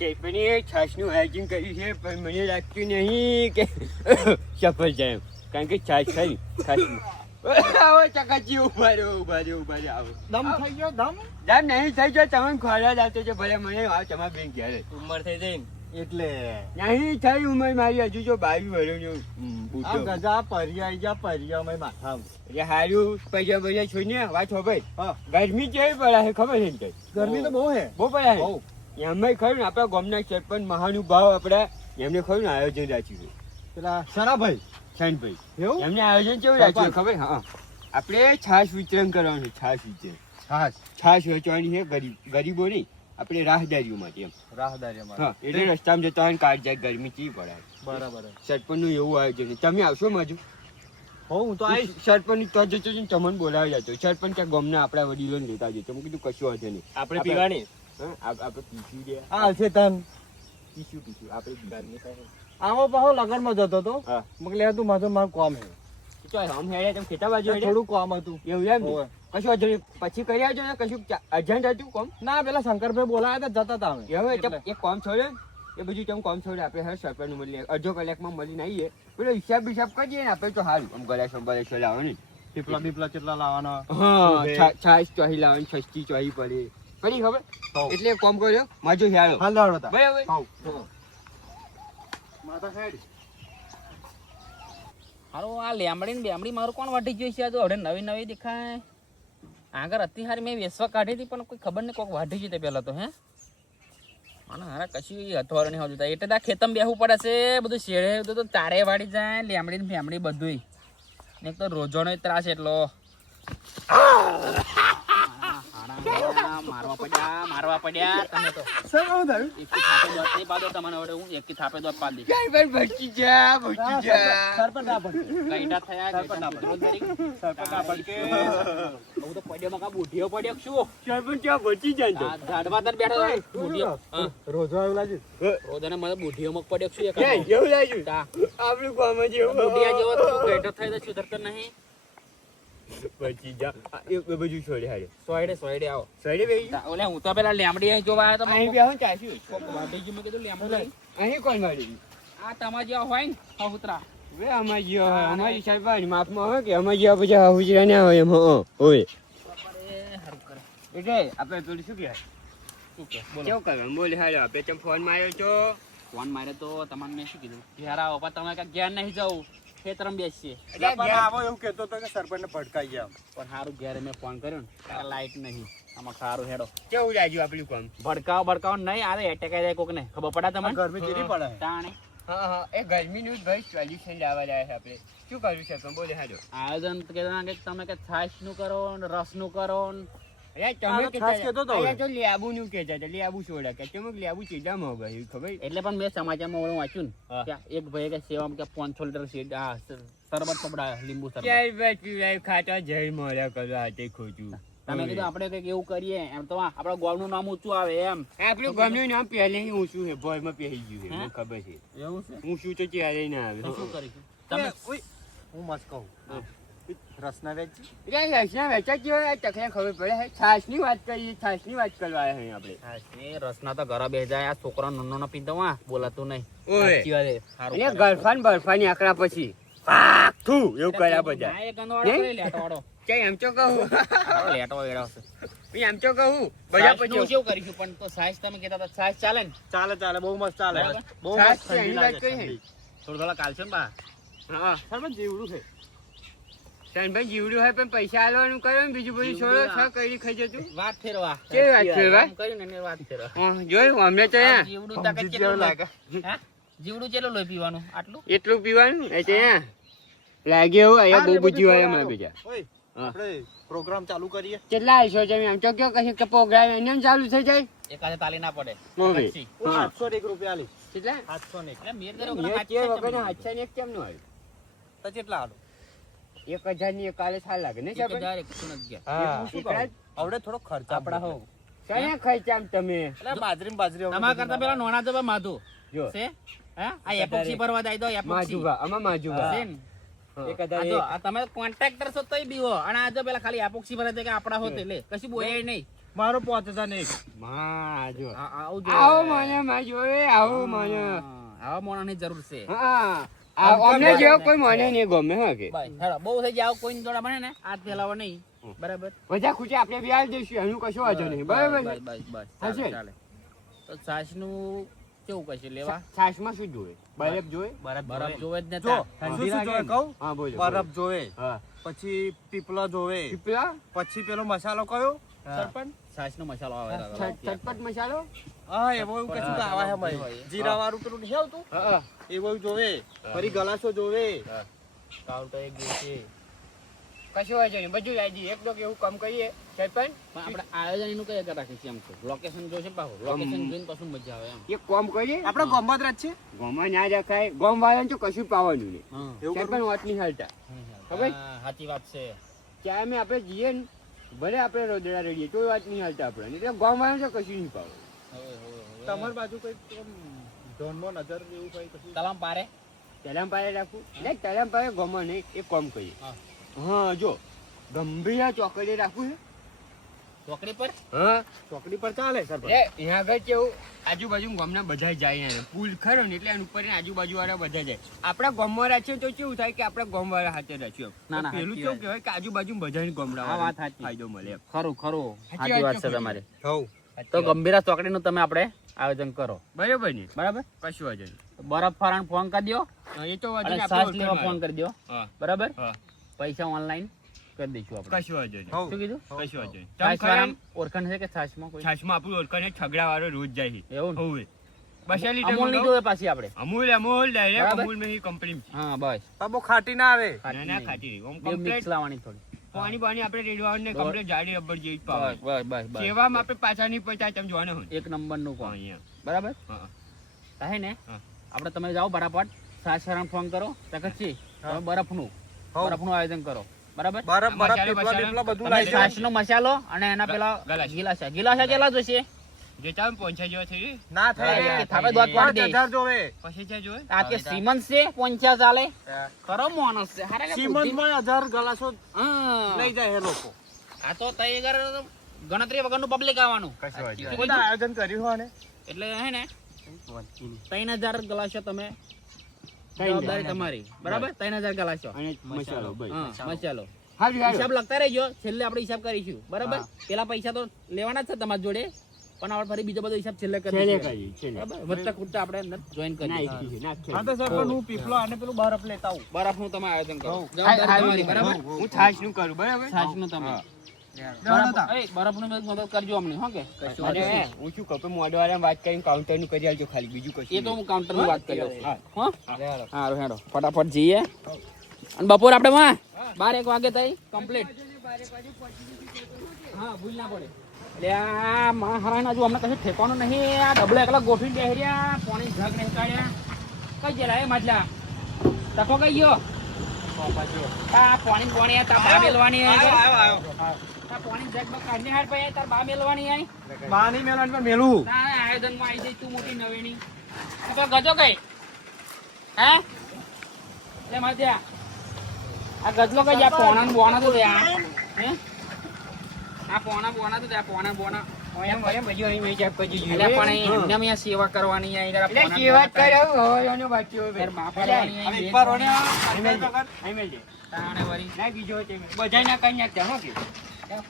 ચૈપણીએ છાશનું આયોજન કર્યું છે પણ મને લાગતું નહીં કે સફળ જાય એમ. કારણ કે છાશ ખરી છાશનું. આવો ચકાચી ઉભા રહ્યો આવો. દમ થઈ ગયો દમ નહીં થઈ ગયો તમને ખોરાક લાવતો છે ભલે મને તમારા બેન ઘેરે ઉંમર થઈ જઈને એટલે નહીં થઈ ઉંમર મારી હજુ જો 22 વર્ષનો આ ગજા પરિયા મેં માથા એટલે હારું પૈસા છોડીને વાત હો ભાઈ. ગરમી કેવી પડે છે ખબર છે ને કઈ? ગરમી તો બહુ હે બહુ પડે છે એમ ખરું ને આપણા ગામના સરપંચ મહાનુભાવ આપડા એમને ખરું ને આયોજન રાખ્યું છે. પેલા સરાભાઈ શાનભાઈ એવું એમને આયોજન કેવું રાખ્યું ખબર? હા આપણે છાશ વિતરણ કરવાનું છે. છાશ વિતરણ છાશ વેચવાની છે ગરીબો નહીં આપણે રાહદારીઓ માટે એમ. રાહદારીમાં હા એટલે રસ્તામાં જતા હોય ને કાઢ જાય ગરમી ચી પડે. બરાબર સરપંચ નું એવું આયોજન છે. તમે આવશો મજુ? હું તો આવીશ. સરપંચ તો જતો ને તમને બોલાવી જતો. સરપંચ ક્યાં ગામના આપણા વડીલોને લેતા જતો. મેં કીધું કશું વાંધો નહીં આપણે પીવાની આપણે પીશું દે આ છે તન પીશું આપણે પીવાની આવો પાહો લગનમાં જતો તો હા મગલે તું મારું કામ હે ચાલ હમ હેડે તમે ખેતા બાજુ હેડે થોડું કામ હતું એવું એમ ને? કશું વાંધો નહીં પછી કરી આવજો ને કશું અર્જન્ટ હતું કોમ ના પેલા શંકરભાઈ બોલાયા હતા જતા હતા અમે એવું એક કોમ છોડે એ બધું તમે કોમ છોડે આપણે હર સરપંચ નું મળી અડધો કલાકમાં મળીને આવીએ પેલો હિસાબ કરીએ ને આપણે તો સારું આમ ગળા સંભાળે લાવો ને પીપલા કેટલા લાવવાના હા છાશ ચોહી લાવવાની છસ્તી ચોહી પડે કરી ખબર એટલે કોમ કર્યો માજો હેડો હાલ દાડો હતા બરાબર માતા હેડ હારું આ લેમડી ને બેમડી મારું કોણ વાટી ગયું છે? આ તો હવે નવી દેખાય. આગળ હતી હારી મેં વેસવા કાઢી હતી પણ કોઈ ખબર નહીં કોક વાટી ગઈ પેલા તો. હે મને હારા કશું હથવારો નહીં આવતું એટલે આ ખેતમ બેહવું પડે છે. બધું શેડે તો તારે વાળી જાય લેમડી ને ફેમડી બધું. એક તો રોજોનો ત્રાસ એટલો. મારવા પડ્યા તમે તો. એકથી થાપે દોત નહીં પાડો તમને. હવે હું એકથી થાપે દોત પાડી દઈશ. ભટકી જા સરપંચ ના પણ ગઈડા થયા હું તો પડ્યો કા બુઢીઓ પડ્યો શું સરપંચ ક્યાં ભટકી જાય ઝાડવા તર બેઠો બુઢીઓ રોજો આવ્યું લાગ્યું રોજાને મને બુઢીઓ મગ પડ્યો શું એવું લાગ્યું આપણું કામ જ એવું બુઢિયા જેવો તો ગઈડો થાય તો સુધરતો નહીં. ભટકી જા એ બધું છોડે હારે સોયડે આવો સોડે બેસી ઓલે હું તો પેલા લેમડી અહીં જોવા આવ્યો તો અહીં બેહો ચાસ્યું વાઢી ગયું. મેં કીધું લેમડી અહીં કોણ મારી આ તમારા જેવા હોય ને હહુતરા હવે અમારી સાહેબ માપમાં હોય કે અમારી જેવા પછી હુજરા ના હોય એમ હોય સારું કરે એટલે આપણે પેલું શું કહેવાય શું કે બોલો કેવું કરવાનું બોલે હાલો આપણે તમે ફોન માર્યો છો ફોન મારે તો તમારે મેં શું કીધું ઘેર આવો પણ તમે કાંઈ ઘેર નહીં જવું ખેતરમાં બેસીએ આવો એવું કેતો હતો કે સરપંચ ને ભટકાઈ ગયા પણ સારું ઘેરે મેં ફોન કર્યો ને લાઈટ નહીં આમાં સારું હેડો કેવું લાગ્યું આપણું કામ ભડકાવ નહીં આવે એટેક આવી જાય કોક ને ખબર પડે તમને ગરમી કેટલી પડે તાણે હા એ ગરમીનું જ ભાઈ સોલ્યુશન લાવવા જાય છે આપણે શું કરવું છે તમે બોલે હાલો આયોજન કહેતા કે તમે કે છાશ નું કરો ને રસ નું કરો ને તમે ખાસ કહેતો હતો હવે. તો લેબુ નું કહેતા હતા લેબુ સોડા કે તમે લેબુ ચીજામાં ભાઈ ખબર એટલે પણ મેં સમાચારમાં ઓલું વાંચ્યું ને હા. કે એક ભાઈ કે સેવામાં કે 500 લીટર શરબત પકડાય લીંબુ શરબત ક્યાંય ભાઈ ખાતા જઈ મળ્યા કરવા હાથે ખોટું તમે કીધું આપણે કઈક એવું કરીએ એમ તો આપણા ગોળનું નામ ઊંચું આવે એમ આપણું ગામનું નામ પહેલે ઊંચું છે ભોયમાં પહેરી ગયું છે હે? મને ખબર છે એવું છે ઊંચું તો ક્યારેય ના આવે તો શું કરીશું તમે હું મસ્ત કહું રસના વેચી એટલે રસના વેચા કેવા તકલીફ ખબર પડે છે છાશની વાત કરીએ છાશની વાત કરવા આવ્યા અહીં આપણે એ રસના તો ઘરે બે જાય આ છોકરા નોનો નો પીતો હા બોલાતું નહીં ઓય. સાચી વાત છે. સારું એટલે કરે. ગરફાન બરફાની આકડા પછી પાકું એવું કર્યા બધા આ એક ગંદવાળો હે? કરે લેટવાળો. કે એમ તો કહું આવો લેટો વેડાવશે. એમ તો કહું બધા છાશનું પછી શું કરીશું પણ તો છાશ તમે કહેતા હતા છાશ ચાલે ને ચાલે બહુ મસ્ત ચાલે બરાબર. બહુ છાશ મસ્ત ઠંડી એની વાત લાગે કરી ઠંડી. થોડું થોડા કાલશે ને બા હા સરપંચ જીવડું છે ભાઈ જીવડું હોય પણ પૈસા આલવાનું કરો ને બીજું બધું છોડો છ કરી ખાઈ જતું વાત ફેરવા કેવી વાત ફેરવા? આમ કર્યું ને એની વાત ફેરવા જોયું અમને તો આ અહીંયા જીવડું તાકાત સમજી કેટલું જેવું લાગે. હા? જીવડું કેટલું લોહી પીવાનું આટલું એટલું પીવાનું એટલે અહીંયા લાગે એવું અહીંયા બહુ બુદ્ધિ હોય અમારા બીજા ઓય હા. આપણે પ્રોગ્રામ ચાલુ કરીએ કેટલા આવીશો તમે એમ તો કયો કશું કે પ્રોગ્રામ એને એમ ચાલુ થઈ જાય એકાદે તાલી ના પડે મોભી. પછી. હું હા. 801 રૂપિયા આલી કેટલા 801 એટલે મેર કર્યો મેં વગર કે હાથ વગરના છે હાથસા ને એક કેમનું આવ્યું તો કેટલા આલો 1000 ની એક કાલે સાલ લાગે ને સાહેબ? 1111. હા શું કહું? આવડે થોડો ખર્ચ આપડા હો ક્યાં ખર્ચામ તમે એટલે બાજરી તમારા કરતા પેલા નોના તો માધુ જો છે હે આ એપોક્સી ભરવા દઈ દો એપોક્સી માજુભા આમાં માજુભા છે ને? હા. એક આ હજાર જો એક. આ તમે કોન્ટ્રાક્ટર છો તોય બીવો અને આ જો પેલા ખાલી એપોક્સી ભરે છે કે આપડા હોત એટલે કશું બોયાય નહીં મારો 5000 ને એક. માં જો આવું જો આવો મને માં જોવે આવો મને આવા મોણાની જરૂર છે હા અમને જેવો કોઈ મને નહીં ગમે હા કે બસ હેડો બહુ થઈ જાય કોઈ જોડા બને ને આ ફેલાવો નહીં બરાબર બધા ખુશી આપણે વ્યાજ દઈશું એનું કશું વાંધો નહીં બરાબર ને બસ બસ હા છે? ચાલે તો છાશનું કેવું કહેશે લેવા છાશમાં શું જોવે બરફ જોવે બરફ જોવે જ ને જો તા. શું શું જોવે કહું? હા બોલો બરફ જોવે, હા પછી પીપળો જોવે, પીપળા પછી પેલો મસાલો કયો સરપંચ છાશનો મસાલો આવે દાદા. ચટપટ મસાલો હા એવો એવું કશું તો આવે છે ભાઈ. જીરા વાળું પેલું નહીં આવતું હા એવું જોવે, ફરી ગલાસો જોવે. કાઉન્ટર એક ગયું છે કશું વાંધો નહીં બધું લાવી દઈએ એક તો એવું કામ કરીએ સરપંચ પણ આપણે આયોજન એનું કઈ રાખીએ છીએ એમ તો લોકેશન જોશે પાછું લોકેશન જોઈને પાછું મજા આવે એમ એક કામ કરીએ આપણે ગોમત રાત છે ગોમાં ના રખાય ગોમ વાળાને તો કશું પાવાનું નહીં હા એવું સરપંચ વાત નહીં હાલતા ખબર? હા, સાચી વાત છે ત્યાં અમે આપણે જઈએ ને ભલે આપણે રોદડા રડીએ કોઈ વાત નહીં હાલતા આપણે એટલે ગોમ વાળાને તો કશું નહીં પાવે તમારી બાજુ કઈ ધોનમાં નજર એવું કઈ કશું તલામ પારે તલામ પારે રાખવું એટલે તલામ પારે ગોમાં નહીં એક કામ કરીએ હા. હા જો ગંભીર ચોકડીએ રાખવું છે ચોકડી પર હા ચોકડી પર ચાલે સર એટલે અહીંયા આગળ કેવું આજુબાજુ ગામના બધા જાય ને પુલ ખરો ને એટલે એના ઉપર ને આજુબાજુ વાળા બધા જાય આપણા ગામમાં રાખીએ તો કેવું થાય કે આપણા ગામ વાળા હાથે રાખ્યું ના, ના, પેલું સાચી કેવું કહેવાય કે આજુબાજુ બધાની ગામડા હા, વાત સાચી. ફાયદો મળે એમ. ખરું ખરું સાચી સાચી વાત વાત છે છે તમારી હવ તો ગંભીરા ચોકડીનું તમે આપણે આયોજન કરો બરાબર ને બરાબર કશું વાંધો નહીં. બરફ ફરાણ ફોન કરી દો હા, એ તો વાંધો અને નહીં, સાસ આપણે લેવા ઓળખાણ ફોન કરી દો હા બરાબર હા પૈસા ઓનલાઈન કરી દઈશું આપણે કશું વાંધો નહીં. હવ શું કીધું કશું વાંધો નહીં. છાશ તમે ખરા વાળા ઓળખાણ છે કે છાશમાં કોઈ છાશમાં આપણું ઓળખાણ છગડા વાળો રોજ જાય છે. એવું ને? હોવે. બસો લીટર અમૂલ ની મંગાવો. જોવે પાછી આપણે અમૂલ અમૂલ ડાયરેક્ટ બરાબર. અમૂલ માં કંપની હા બસ બહુ ખાટી ના આવે. ના ના ખાતી રહી. આમ બે complete મિક્સ લાવવાની થોડી પાણી પાણી આપણે રેડવાનું ને કમ્પ્લીટ જાડી રબર જેવી જ બસ પાવાની. બસ બસ બસ સેવામાં આપણે પાછા નહીં પહોંચાય તમે જોવાના હોય ને. એક નંબર નું હા, કોણ અહીંયા. બરાબર હા, થાય ને હા. આપણે તમે જાઓ બરાબર છાશ વાળાને ફોન કરો તકચ્છી તમે બરફનું હવ. બરફનું આયોજન કરો બરાબર બરફ આ બરફ મસાલો પીપળા બસાલો બીપળા બધું તમે લાવી દો. છાશનો મસાલો અને એના પેલા ગલાસ. ગિલાસા ગિલાસા કેટલા જોઈશે જે ચાલ પહોંચાઈ જેવા થઈ ગઈ. ના થાય હા, રે. થાપે દોત પાડી દે. 5000 જોવે. પછી ત્યાં જોવે. આ કે શ્રીમંત છે પંચા ચાલે ખરો માણસ છે હારે કે બુદ્ધિ- સિમંતમાં 1000 ગલાસો હા. લઈ જાય હે લોકો. આ તો તઈ ઘર ગણતરી વગરનું પબ્લિક આવવાનું કશું વાંધો નહીં. બધા આયોજન કર્યું હોય ને. એટલે હે ને 3000 ગલાસો તમે જવાબદારી તમારી બરાબર 3000 ગલાસો અને મસાલો ભાઈ. હા મસાલો હારું, હારું. હિસાબ લખતા રહેજો છેલ્લે આપણે હિસાબ કરીશું બરાબર પેલા પૈસા તો લેવાના જ છે તમારી જોડે પણ આપણે ફરી બીજો બધો હિસાબ છેલ્લે છેલ્લે કરીશું કરીએ, છેલ્લે. બરાબર વધતા ખૂટતા આપણે જોઈન કરી નાખી છે, નાખી છે. હા તો સર પણ હું પીપળો અને પેલું બરફ લેતા આવું. બરફનું તમે આયોજન કરો હારું, જવાબદારી હારું. તમારી બરાબર હું છાશનું કરું બરાબર છાશનું તમે હા. બરફનું મદદ કરજો અમને હો કે અને હું શું કહું મોડવાળા વાત કરીને કાઉન્ટર નું કરી આલજો ખાલી બીજું કશું એ તો હું કાઉન્ટર ની વાત કરી હા. હો હારું હેડો ફટાફટ જઈએ અને બપોર આપણે માં 12-1 વાગે થઈ કમ્પ્લીટ હા ભૂલ ના પડે એટલે આ મહારાણા જો અમને કશું ઠેકાણું નહીં આ ડબલો એકલા ગોઠવી બેહી રહ્યા પાણી જગ નહીં કાઢ્યા કઈ ગયેલા એ માજલા તકો કઈ ગયો આ પાણી તાર બા મેલવાની આ પાણી જગ માં કાઢને હાડ પૈ તાર બા મેલવાની આઈ માની મેલાન પર મેલું. ના આયોજન માં આવી જઈ તું મોટી નવીની તો ગજો કઈ હે લે માધ્યા આ ગજલો કઈ આ પોણા બોણા તો દે આ હે આ પોણા તો દે આ પોણા એમ એમ બધું અહીં મેં ચેક કરી એટલે જોયું. પણ એમને અહીંયા સેવા કરવાની અહીં જરા એટલે પોણા કેવા જ બોણા કર્યો, હવે એનો બાકી હોય. તાર બાપ કરવાની હવે અહીં એક વાર ઓને અહીં મેલ દે, આ અહીં મેલ દે. તાણે વળી ના બીજો તે મેલ. બધાય ના કરી નાખતા હો કે.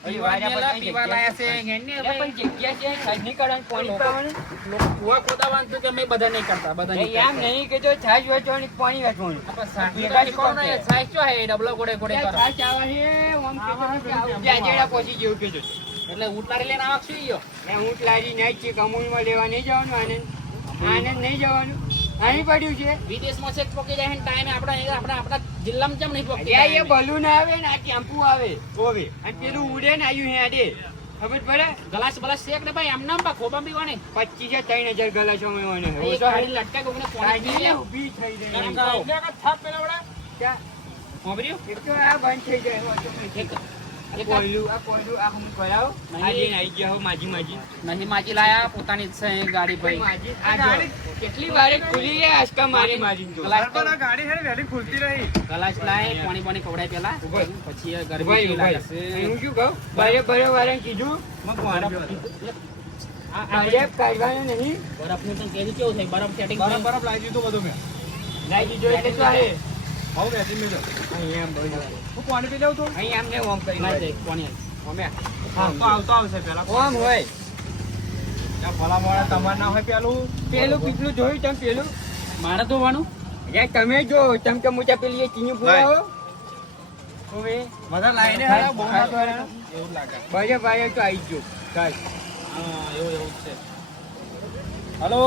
પીવા મેલા, પીવા લાયા છે ઘેરને એટલે ભાઈ. પણ જગ્યા છે, છાશ નહીં કાઢવાની, પાણી પાવાનું. લોકો કૂવા ખોદાવાનું તો કે અમે બધા નહીં કરતા બધા નહીં એ એમ કરતા. નહીં કે જો છાશ વેચવાની, પાણી વેચવાનું. આપણે સાચી ભેગા તો જ શીખવાડો ને, કરશે. સાચી ચો હે, ડબલો ગોળે ગોળે ત્યાં કરો. છાશ આવે છે, આમ કે તમે કે આવું જાજેડા પહોંચી જેવું કીધું. એટલે ઉતારી લઈને આવક શું ઈયો? ને ઊંટ લારી નહીં છે, અમૂલમાં લેવા નહીં જવાનું, આનંદ નહીં જવાનું. અહીં પડ્યું છે. વિદેશમાં છેક પોકી જાય ને ટાઈમે આપણા જિલ્લામાં કેમ નહીં પોકી ત્યાં જાય એ બલૂન આવે ને આ ટેમ્પુ આવે ઓવે અને પેલું ઉડે ને આયુ હેડે ખબર પડે ગ્લાસ બલાસ શેક ને ભાઈ આમ નામ બા ખોબા બી વાને 25,000 ગલાસો માં એક ગાડી લટકા કોકને પોણી પી લે ઊભી થઈ ગરમ જાય થાવ. થાપ પેલા વડા. ત્યાં હોભર્યું? એક તો આ બંધ થઈ જાય એક આ હું કરાવો આ લઈને આવી ગયા હો માજી નહીં માજી લાયા પોતાની જ છે ગાડી ભાઈ. આ જો, કેટલી વારે ખુલી રે આજકા મારી કલાક તો આ ગાડી છે ને વહેલી ખુલતી રહી. કલાક લાય પાણી પાણી ખવડાય પેલા ઉભો. પછી એ ગરમી કેવી લાગે છે. હું શું કહું બરે વાળા કીધું બરફ કાઢવાનો નહીં બરફનું તને કીધું કેવું છે બરફ સેટિંગ બરફ લાવી દીધું બધું મેં. લાગી દીધો એટલે શું આવે આવું વેચી મેં અહીંયા આમ બળી જશે. હું પાણી પી લઉં છું. અહીંયા આમને ઓમ કરી ના દે. દે પાણી ઓમે હા તો આવતો આવશે પેલા. ઓમ હોય ત્યાં ભલા મોડા તમારે ના હોય પેલું. પેલું પીપલું જોયું તમે પેલું મારે ધોવાનું યાર તમે જો તમ કે મોટા પેલી એ ચીની પુરાવો હવે બધા લાઈને આવ્યા, બહુ ના ધોયા. એવું લાગે. બરે ભાઈ તો આવી ગયો ચાલ હા એવું જ છે. હલો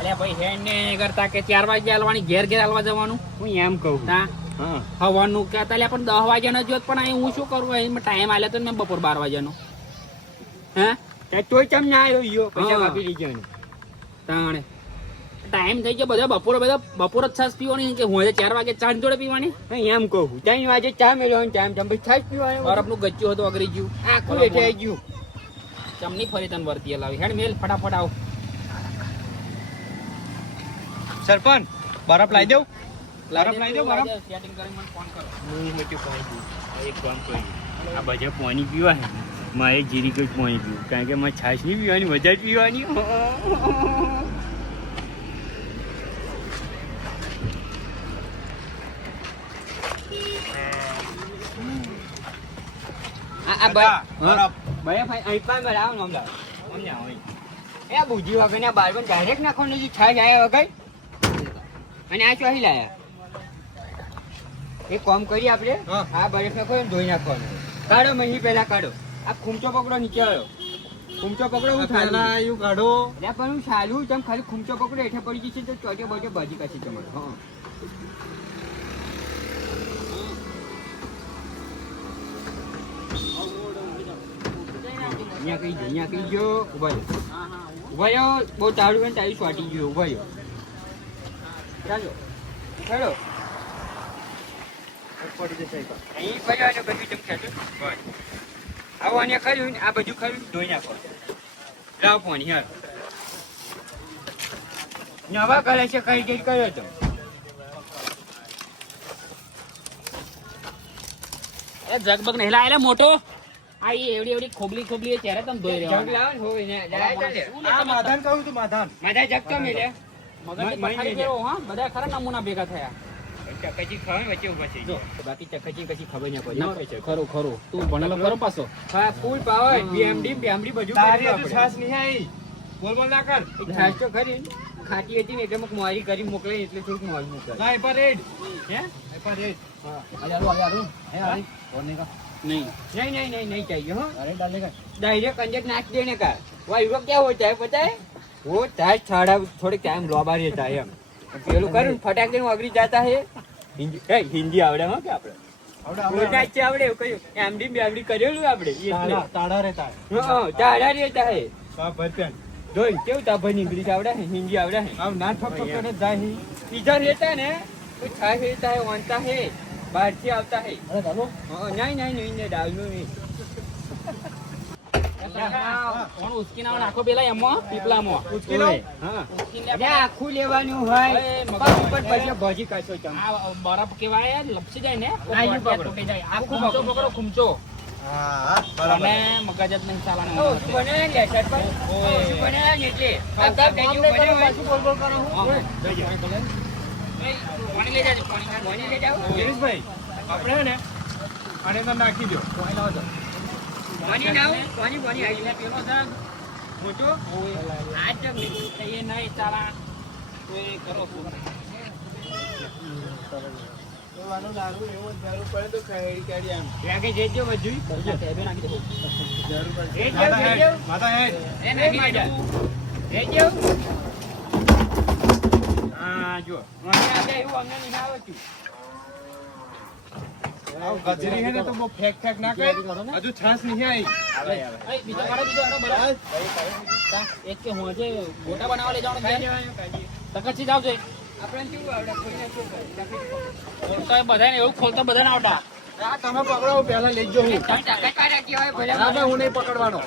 અલ્યા ભાઈ હેડ ને કરતા કે 4 વાગે હાલવાની ઘેર હાલવા જવાનું હું એમ કહું તા હા હવાનું કહેતા અલ્યા પણ 10 વાગ્યાનો જોત પણ અહીં હું શું કરું અહીં ટાઈમ આલ્યો તો મેં બપોર 12 વાગ્યાનો હે તે તોય ચમ ના આવ્યો ઈયો પૈસા હા. વાપરી લીધો ને તાણે ટાઈમ થઈ ગયો બધા બપોર જ છાશ પીવાની કે હું 4 વાગે ચા જોડે પીવાની હું એમ કહું 3 વાગે ચા મેળ્યો ટાઈમ તમે પછી છાશ પીવાનો બરફનું ગચ્ચું હતું અગરી ગયું આખું એટલે આવી ગયું ચમની ફરી તને વર્તી લાવી હેડ મેલ ફટાફટ આવ સરપંચ બરફ લાવી દઉં. બરફ લાવી દઉં બરફ. સેટિંગ કરીને મને ફોન કરો હું મોટું કહી દઉં એક કામ કરી આ બધા પાણી પીવા હે મારે જીરી જ પાણી પીવું કારણ કે મારે છાશ નહીં પીવાની મજા જ પીવાની આ બરફ. ભાઈ અહીં પણ બરાબર નોંધા અમને આવો એ બુજી વગર ને બાર પણ ડાયરેક્ટ નાખવાનું છે છાશ આવ્યા વગર અને આ ચોહી લાયા એક કામ કરી આપણે હા. આ બરફ નાખો ને ધોઈ નાખવાનું કાઢો મહી પહેલા કાઢો આ ખૂમચો પકડો નીચે આવ્યો ખૂમચો પકડો હું પેલા થાળી એવું કાઢો. એટલે પણ હું સાલું તમે ખાલી ખૂમચો પકડો હેઠે પડી જશે તો ચોટે બોટે બાજી કાશી તમારે હા અહીંયા કઈ ગયો ઉભા રહ્યો ઉભા રહ્યો બહુ તાળું હોય ને તાળી સ્વાટી ગયો ઉભા રહ્યો ચાલો ચાલો પડી જશે એક. અહીં પડ્યો બધું તમે ખેંચો બસ આવો અને ખર્યું ને આ બધું ખર્યું ધોઈ નાખો લાવ પાણી હાલ નવા કરે છે કઈ કઈ કર્યો તો એ જગબગ નહીં લાયેલા મોટો આ એવડી ખોબલી એ ચહેરા તમે ધોઈ જગ રહ્યા લાવો ને હોય ને લાય ચાલે આ માધાન કહું છું માધાન. માથા જગ તો મેલે બધા ખરા નમૂના ભેગા થયા ચકચી ખાવા ને વચ્ચે ઉભા થઈ જો. જાય બાકી ચકચી કશી ખબર ના પડે ખરું તું ભણેલો ખરો પાછો હા ફૂલ પાવર બીએમડી બધું તારી કર્યું હજુ આપણે. છાશ નહીં આવી. બોલ બોલ ના કર. એક છાશ તો ખરી ને. ખાટી હતી ને એટલે મુક મોરી કરી મોકલે એટલે થોડુંક મોરી મોકલે ના એ પર રેડ. હે એ પર રેડ. નહીં नहीं चाहिए हाँ डायरेक्ट अंदर नाच देने का वह युवक क्या होता है पता है वो टाइट छाड़ा थोड़े टाइम लोबा रहता है हम पेलू कर फटाक देने अगरी जाता है हिंदी आवड़े हाँ क्या આપણે બોલતા જ છે આપણે એવું કહ્યું એમડી બેમડી કરેલું આપણે તાળા તાળા રહેતા હે. હા તાડા રહેતા હે આ ભરપેન. જોઈ કેવું તાભાઈ इंग्लिश आवड़े है हिंदी आवड़े है આમ ના ઠક ઠક કરીને જાય હી. इधर रहता है ना तो छाछ रहता है वनता है बाहर से आता है અરે ચાલો. हाँ, नहीं डालू नहीं કોણ ઉચકી ના નાખો પેલા એમાં પીપલામાં ઉચકી લઉં? હા ઉચકી લે. અરે આખું લેવાનું હોય અરે મગજ પગ ઉપર પછી ભાજી કાઢો તમે આ બરફ કેવાય લપસી જાય ને આ ઈ પકડો. તૂટી જાય આખું આખું પકડો. ખૂમચો હા બરાબર. અને મગજ જ નહીં ચાલવાનું ઓ, શું બનાવ્યા ને શર્ટ પર? ઓય. શું બનાવ્યા ને એટલે? આ કાપ કઈ જેવું બનાવ્યું? હા. જોજો. પાણી લઈ જાજો પાણી મોની લઈ જાઓ? ગિરીશભાઈ આપણે હે ને આને તો નાખી દો. મોની લાવો? મોની આવી એટલે પેલો છે મોટો? આ જ જગ નહીં. એ નહીં ચાલા તો એ કરો શું એવાનું લાડુ એવું જ જરૂર પડે તો ખાઈ કાઢી આમ. લાગે જે જો બધું. ટેબે નાખી દો જરૂર પડે. એ માથા જાવ, એ હેડ. જાવ. માથા હેડ. એ નાખી માજા. દો એ જો. હા, જો. મોની આપણે એવું અમને નહીં આવડતું. આવ ગજરી હે ને તો બહુ ફેક ફેક ના કરે. હજુ છાશ નહીં આવી. એ બીજો કાઢો બીજો કાઢો બરાબર એક કે હું જે ગોટા બનાવવા લઈ જવાનું કાઢી છે દેવાનું, કાઢી. તકચી જાવ છે આપણને કેવું આવડે? કોઈને શું કરે? તકલીફ પડે. તો બધાને એવું ખોલતો બધાને આવતા આ તમે પકડો હું પહેલા લઈ જાઉં હું. તમે તાકાત પાડ્યા કહેવાય, ભલે ના ભાઈ હું નહીં પકડવાનો.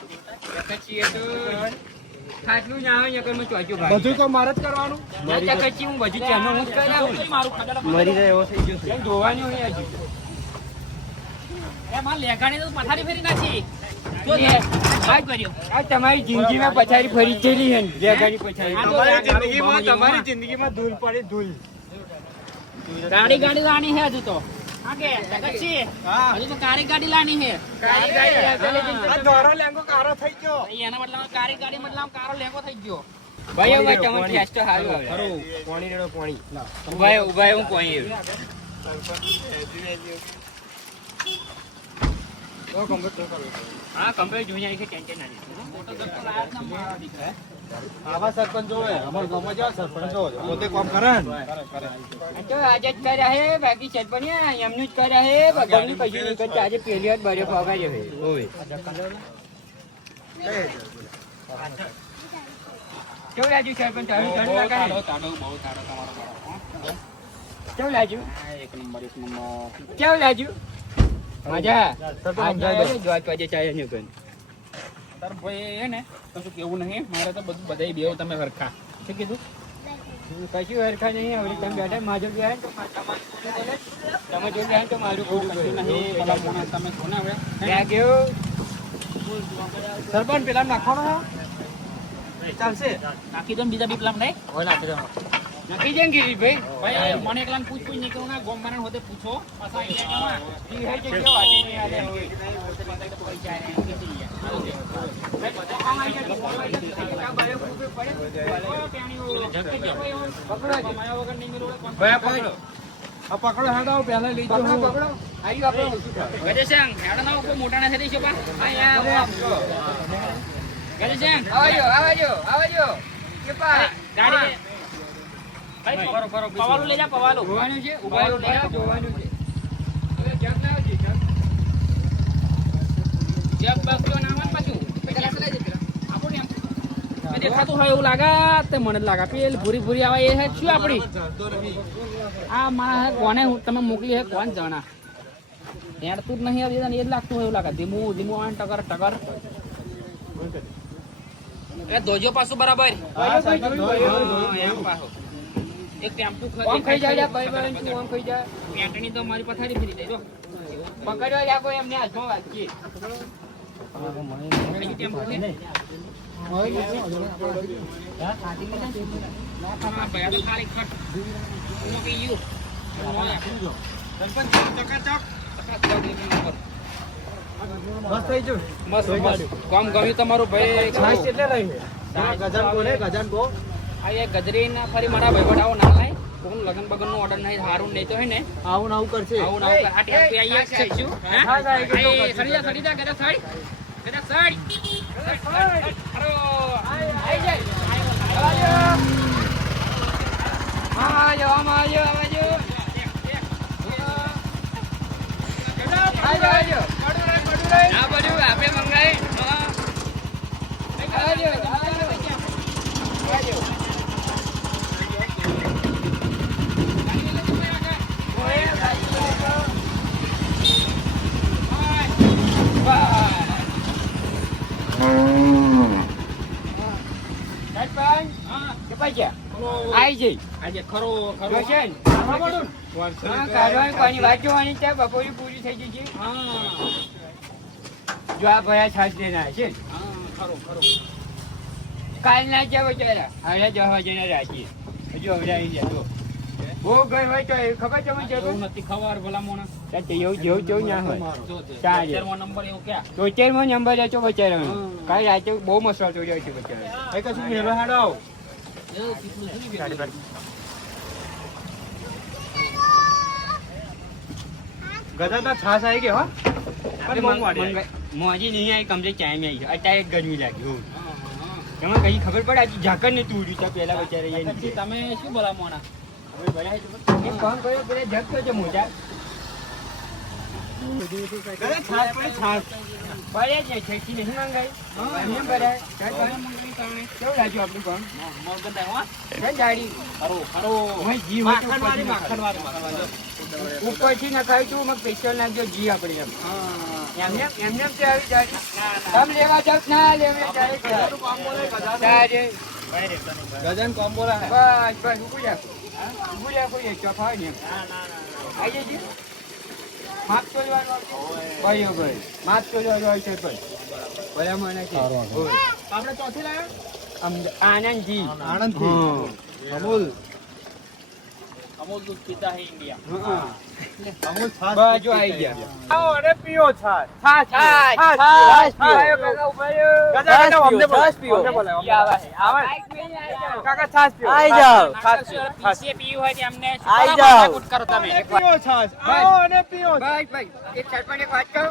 ચકચી એ તો ખાટલું ના આવે નકરમાં ચોચ્યું ભાઈ. બધું તો મારે જ કરવાનું. ના ચકચી હું બધું ચાનો હું જ કરાવું. મારું ખાધા મરી જાય એવો થઈ ગયો છે. કેમ ધોવાનું હોય હજુ? એ માર લેખાણી તો પથારી ફેરી નાખી જો લે, આ કર્યું આ તમારી જિંદગીમાં પછાડી ફરી જ ગયેલી છે ને, લેગાની પછાડી. તમારી જિંદગીમાં ધૂળ પડી ધૂળ. ગાડી લાની હે હજુ તો હા કે જગતસિંહ હા. હજુ તો ગાડી લાની હે કાળી ગાડી આગળ જઈને આ દોરો લેંગો કારો થઈ ગયો. અહીં એના બદલામાં ગાડી મતલબ કારો લેગો થઈ ગયો ભાઈ હવે તમારે ટેસ્ટ તો સારું આવે. પાણી રેડો પાણી. ઉભા રહે, હું કોઈ એવું. તો કમ્પ્લીટ તો કરો. હા કમ્પ્લીટ જોઈ આવી છે, ટેન્શન ના લીધું. મોટો ધક્કો લાયા જ ના મારા દીકરા. આવા સરપંચ જોવે અમાર ગામમાં જેવા સરપંચ જોવે પોતે કામ કરે ને. આ તો આજે જ કર્યા હે, બાકી સરપંચ એમનું જ કર્યા હે, બધાનું કશું નહીં કરતા. આજે પહેલી વાર બરે પગાર્યો હે. ઓય કેવું લાગ્યું સરપંચ? તારું તારું લાગે ને? તાડો બહુ તાડો તમારો બાળક, હો. કેવું લાગ્યું? આ એક નંબર એક નંબર કેવું લાગ્યું? મજા સરપંચ આ સમજાય દો. જોવા પાજે ચાલે ને કોઈ. તાર ભાઈ હે ને કશું કેવું નહીં મારે તો બધું બધાય બેવ તમે હરખા શું કીધું કશું હરખા નહીં. આવડી તમે બેઠા મારું ગયા તો તમારું બોલે. તમે જો ગયા તો મારું પૂરું કશું કર્યું. નહીં પેલા મોણા તમે કોને હવે ક્યાં ગયો? સરપંચ પેલા નાખવાનો હે? ચાલશે. નાખી દો ને બીજા બી પેલા નહીં હોય નાખી દો. નક્કી છે ને ગિરીશભાઈ? ભાઈ મને એકલા પૂછ નહીં કહું ના ગોમ મારા હોતે પૂછો પાછા ઈ લેવામાં. ઈ હે છે કેવો વાટી નહીં આલે હોય. ભાઈ બધા કામ આવી જાય, કામ આવી જાય. કામ બારે પૂછવું પડે. પકડો છે. માયા વગર નહીં મેળવો કોણ? ભાઈ પકડો. આ પકડો હેડો પહેલા લઈ જાઓ. પકડો પકડો. આવી આપણે ઓછું થાય. ગજેશંગ હેડા ના કોઈ મોટા ના થઈ છે બા અહીંયા ગજેશંગ આવજો. કે પા ગાડી ભાઈ પવાલું લઈ જા પવાલું જોવાનું છે, ઉભા રહો, જોવાનું છે. હવે જગ લાવો છે, જગ. જબ બસ જો નામ પાછું આપણું એમ મેં દેખાતું હોય એવું લાગે તે મને જ લાગે પેલી ભૂરી ભૂરી આવે એ હે શું આપણી આ મારા હે કોને તમે મોકલી હે કોણ જાણા હેડતું જ નહીં આવતી એ જ લાગતું હોય એવું લાગે ધીમું ધીમું આવે ટગર ટગર એ ધોજો પાછું બરાબર ભાઈઓ કોઈ જોયું, હા, એમ પાછું એક ટેમ્પુ આમ ખાઈ જાય, ભાઈ ભાઈ તું આમ ખાઈ જાય. પેન્ટની તો મારી પથારી ફરી જાય જો પકડવા લાગો એમને હાથમાં વાગીએ. અહીં ટેમ્પુ છે હા ભાઈ આ તો ખાલી ખટ મૂકી ગયું બસ થઈ ગયું. મસ્ત મસ્ત કામ ગમ્યું તમારું ભાઈ છાશ કેટલે લઈ છે? ગજાન કો રે ગજાન કો. આ એ ગજરી ના ફરી મારા ભાઈ બડાવો ના લાય કોણ લગન બગન નો ઓર્ડર નહીં હારું નહીં તો હે ને આવું ને આવું કરશે. આવું ના આવું આ ટેપ આઈ એક છે શું હા, હા, એક તો એ સડી જા ગડા સડી અરે આવી જાય. આવજો. આવજો. આ બધું આપે મંગાઈ. આવજો. આઈ જઈ આજે ખરો ખરો જોશે ને? હા, કાઢવાની કોની વાત જોવાની છે, બપોરી પૂરી થઈ ગઈ છે. હા જો આ ભયા છાસ દેના છે ને, ખરો ખરો કાલ ના છે બચારા હવે જવા જઈને રાખીએ હજુ હવડાવી જતો બહુ ઘર હોય તો એ ખબર તમે છે એવું નથી ખબર ભલા મોણા એવું જેવું તેવું ના હોય. ચાલે. 13મો નંબર એવું ક્યાં 73મો નંબર હતો બચારાનો. કાલ રાતે બહુ મસલો તોડ્યો છે બચારા. અહીં કશું મેલો હેડો આવો. એવું કેટલું શું બેઠું? ગજાના છાશ આવી ગઈ હો. આપણે મોજી નહીં આવી કમરે ચાઇમ આવી અત્યારે ગરમી લાગી હું તમે કઈ ખબર પડે આજે ઝાકર ને તૂડ્યું હતા પેલા બચારા પછી તમે શું બોલા મોણા એક કામ કર્યો પેલા જગ કરજો મોટા છાશ પડી છાશ. પડ્યા છે છેકી નહીં મંગાઈ એમને ભરાય. તાણે. કેવું લાગ્યું આપણું કામ? મોગન થાય, હો. કઈ ગાડી? ઓય ઘી હોય તો ઉપરથી નખાય. ઉપરથી નખાય તો મગ સ્પેશિયલ નાખજો ઘી આપણે એમ. એમને એમ તે આવી ગાડી? તમે લેવા જાવ કે ના લેવા જાય? તારે. ગજન કોમ બોલા હે બસ ઉભું રાખો. ઉભું રાખો એ ચોફા ને એમ. આઈએ જી. માપ તો લેવાનું આવશે. બરાબર. માપ તો લેવાનું આવશે ભાઈ. બરાબર નથી. આપણે ચોથી લાયા આનંદજી. આણંદથી અમૂલ અમૂલ દૂધ પીતા હે ઇન્ડિયા. હા. અમૂલ છાશ બસ જો આવી ગયા. આવો અને પીઓ છાશ છાશ પીવો. આયો કાકા ઉભા રહ્યો. ગજા અમને છાશ પીવો. અમને બોલાવો. ઈ આવા છે. આવા. કાકા છાશ પીવો. આઈ જાઓ. પીસે પીવું હોય તો અમને આઈ જાઓ. કરો તમે. પીઓ છાશ આવો અને પીઓ ભાઈ એક સરપંચ એક વાત કહું.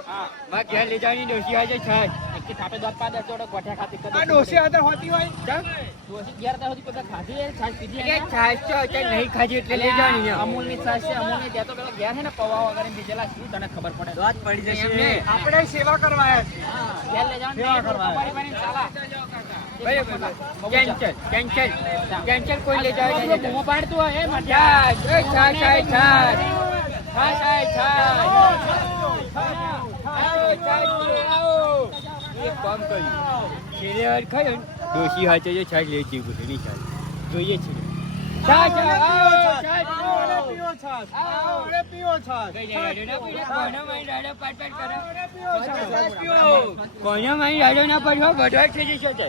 મારા ઘેર લઈ જવાની ડોશી આજે છાશ. કે થાપે દોત પા દેજો તો ગોઠિયા ખાતી કરી આ ડોસી હાથે હોતી હોય ડોસી ઘેર ત્યાં સુધી કોઈ ખાધી છે, છાશ પીધી કે છે? છાશ તો અત્યારે નહીં ખાધી એટલે લઈ જવાની એમ. અમૂલની છાશ છે, અમૂલની ત્યાં તો પેલા ઘેર છે ને પૌવા વગેરે દીધેલા શું તને ખબર પડે? વાત પડી એમને. આપણે સેવા કરવા આવ્યા છીએ હા, ઘેર લઈ જવાનું સેવા નહીં, કરવા. તમારી બની ચાલા. કેન્સલ કોઈ લઈ જાય આપણો બૂમો પાડતું હોય, એ મઠિયા. છાશ એક કામ કર્યું છેલ્લે વાર ખાયો ને ડોશી હાથે જે છાશ લઈ જઈ પૂછે નહીં છાશ જોઈએ છે છાશ આવો અને પીઓ છાશ આવો અને પીઓ છાશ કોનો મારી રાડો પાટ પાટ કરે અને પીઓ છાશ કોનો મારી રાડો ના પડ્યો ગઢવાટ થઈ જશે તે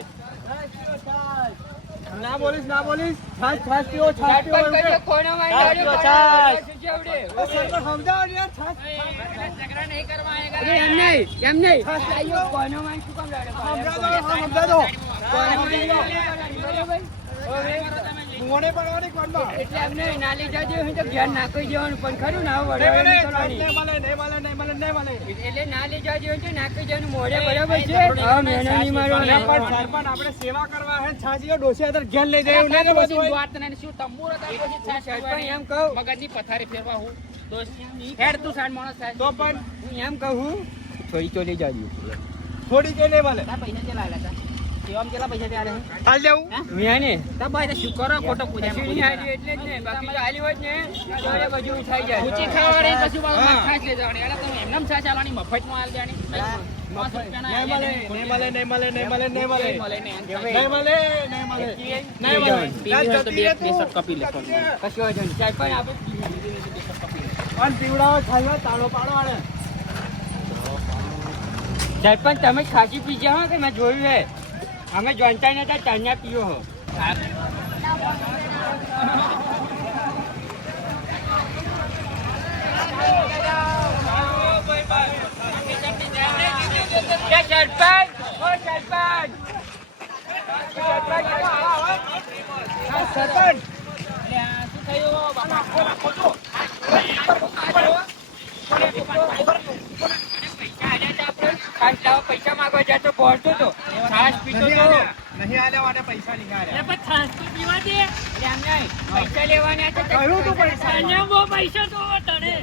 ના બોલીશ છાશ છાશ પીઓ છાશ પીઓ કોનો મારી છાશ રાડો પીવો, પાટ છાશ. આવડે સમજાવો ને યાર છાશ ઝઘડા નહીં કરવા આયેગા. અરે એમ નહીં આયો કોનો મારી શું કામ રાડો સમજાવો કોનો મારી બરાબર મોને પડવાની કોણમાં એટલે એમને ના લઈ જાજો હોય તો ધ્યાન નાખી દેવાનું પણ ખરું ના વડે એટલે ના લઈ જાજો હોય તો નાખી દેવાનું મોઢે બરાબર છે હા મેનો નહીં મારવાનો આપણે સેવા કરવા હે છાજીઓ ડોસી અંદર ઘેર લઈ જાય એવું નહીં ને બધું હોય. વાત નહીં, શું તંબુરો હતા, પછી છાશ પણ પીવાની. એમ કહું મગજની પથારી ફેરવા હું દોસ્તી હેડ તું સાઈડ માણસ થાય તો પણ હું એમ કહું થોડી તો લઈ જાજો થોડી કે નહીં મળે તાર પૈસા ચેલા આલ્યા તા? સેવામાં ચેલા પૈસા ત્યારે હે? હાલ લેવું મેં ને તાર ભાઈ તો શું કરો ખોટો પૂજા કશું નહીં આલ્યું એટલે જ ને બાકી તો આલ્યું હોત ને તો એ બધું થઈ જાય ઊંચી ખાવાની પછી પાછું માર ખાસ લઈ જવાની. એટલે તમે એમનેમ છાશ આલવાની, મફતમાં આલ દેવાની. 5 રૂપિયાના નહીં મળે નહીં મળે નહીં મળે નહીં મળે નહીં મળે નહીં મળે ને એમ છાશ. નહીં મળે નહીં મળે નહીં મળે પીવી હોય તો બે શોટ કપી લે પણ. કશું વાંધો નહીં ચાલ પણ આપણે પણ પીવડાવો ખાવા તાળો પાડો આને સરપંચ તમે ખાસી પી જાઓ કે મેં જોયું હે અમે જોનતા નતા તન્યા પીઓ હો સરપંચ ઓ સરપંચ સરપંચ એટલે આ શું થયું બાપા? પૈસા માંગવા જતો પહોંચતો તો છાશ પીતો તો નહીં આલ્યા માટે પૈસા નહીં આલ્યા એટલે પણ છાશ તો પીવા દે. એટલે એમ નહીં પૈસા લેવાના હતા તો કહ્યું તું પૈસા તને બહુ પૈસા તો તને.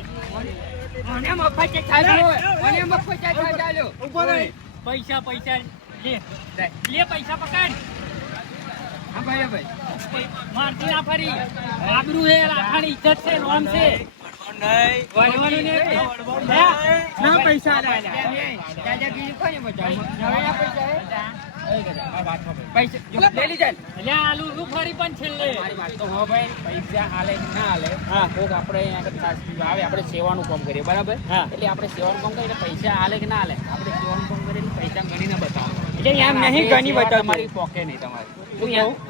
મને મફત છે છાશ હોય મને મફત છે છાશ આલ્યો ઉપર રહી પૈસા લે પૈસા પકડ. હા બરાબર મારતી ના ફરી. આબરૂ હે, લાખાની ઇજ્જત છે, નોમ છે. વળવાનું નહીં. ના પૈસા આલ્યા દાદાગીરી કોને બતાવી નવેના પૈસા પૈસા જો લઈ લીધા ને? એટલે આલુ નું ફરી પણ છેલ્લે. મારી વાત તો હો ભાઈ, પૈસા આલે કે ના આલે, કોક આપણે અહીંયા આગળ છાશ પીવા આવે, આપણે સેવાનું કામ કરીએ બરાબર. એટલે આપણે સેવાનું કામ કરીએ એટલે પૈસા આલે કે ના આલે, આપણે સેવાનું કામ કરીએ એટલે પૈસા ગણીને બતાવો. એટલે એમ નહીં ગણી બતાવતું. તમારી પોકે નહીં તમારી.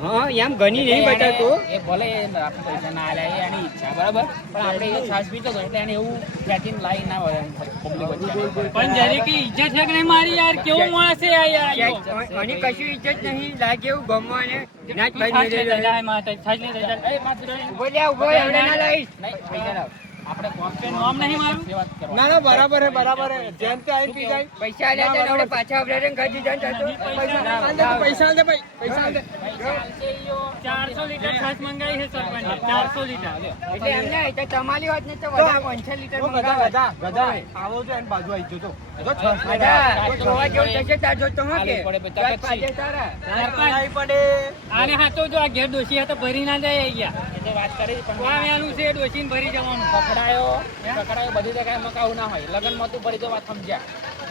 હા એમ ગણી નહીં બતાવતું એ ભલે આપણે પૈસા ના આલે, એ એની ઈચ્છા બરાબર, પણ આપણે એ છાશ પીતો હતો એટલે એને એવું ખેંચીને લાઈ ના હોય એમ પબ્લિક વચ્ચે. પણ જરીકી ઇજ્જત છે કે નહીં મારી યાર, કેવું માણસ છે આ યાર. અને કશું ઇજ્જત નહીં લાગે એવું ગમવા ને નાચ ભાઈ છાશ મેળે લેતા જા, માથે છાશ લેતા જા. એ માત્ર ઉભો લે ઉભો એવડે ના લઈશ નહીં, પૈસા લાવ. આપણે કોમ કે નામ નહીં મારું? સેવા જ કરવાની. ના ના બરાબર હે જેમ તે આવીને પી જાય પૈસા આલ્યા તો આપણે પાછા આપણે ઘર દીધા ને થતું. પૈસા આલ દે પૈસા આલ દે ભાઈ પૈસા આલ દે પૈસા આલશે ઈયો. 400 લીટર છાશ મંગાવી છે સરપંચે 400 લીટર એટલે એમને એટલે તમારી વાત ને તો વધારે 500 લીટર મંગાવે. આવો છો એની બાજુ આવી જજો ગધા, કોઈ જોવા જેવું થશે તાર જો તો હા કે હાલે પડે, પછી ગત પાજે તારા. આને હાથો જો આ ઘેર ડોશી હતા ભરી ના જાય આઈ ગયા એટલે વાત કરી પણ વાવ્યાનું છે ડોશીને ભરી જવાનું પકડાયો બધી જગ્યાએ મકાવું ના હોય લગનમાં તું ભરી દો વાત સમજ્યા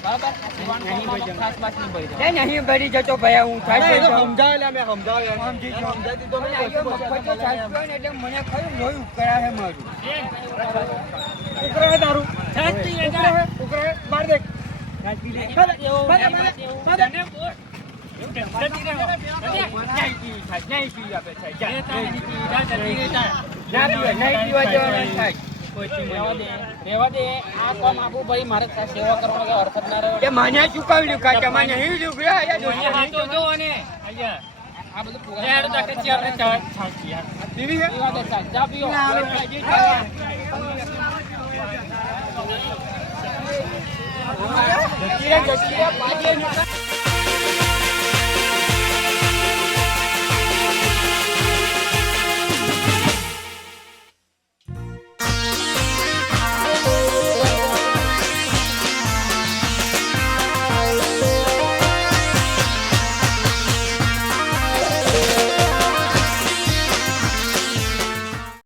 બરાબર આ સીવાણ કોમમાં ખાસ બાત નહીં ભરી જવાનું. નહીં ભરી જતો ભયા હું થાય છે તો. સમજાય મેં સમજાવ્યો સમજાવી દીધો મને આયો મફતનો છાશ પીવો ને એટલે મને ખરું લોહી ઉકળા છે મારું. ઉકળે તારું છાશ પીએ જા. ઉકળે બાર દેખ છાશ પી લે. તને બોલ. એવું ટેન્શન નહીં રહેવા. નહીં પીવી છાશ, નહીં પીવી આપણે છાશ. જા. એ તારી નીતિ, જા જલ્દી રે જા. ના પીવે, નહીં પીવા જવાનું છાશ. રહેવા દે આ કામ આપું ભાઈ મારે આ સેવા કરવાનો કઈ અર્થ જ ના રહ્યો તે મને ચૂકવ્યું કાકા મને નહીં ચૂકવ્યું અહીંયા હાથો જો અને અહીંયા આ બધું યાર તાકે ચાર છાશ યાર દીવી છે પીવા દે સાહેબ જા પીઓ જતી રહે, પાછી.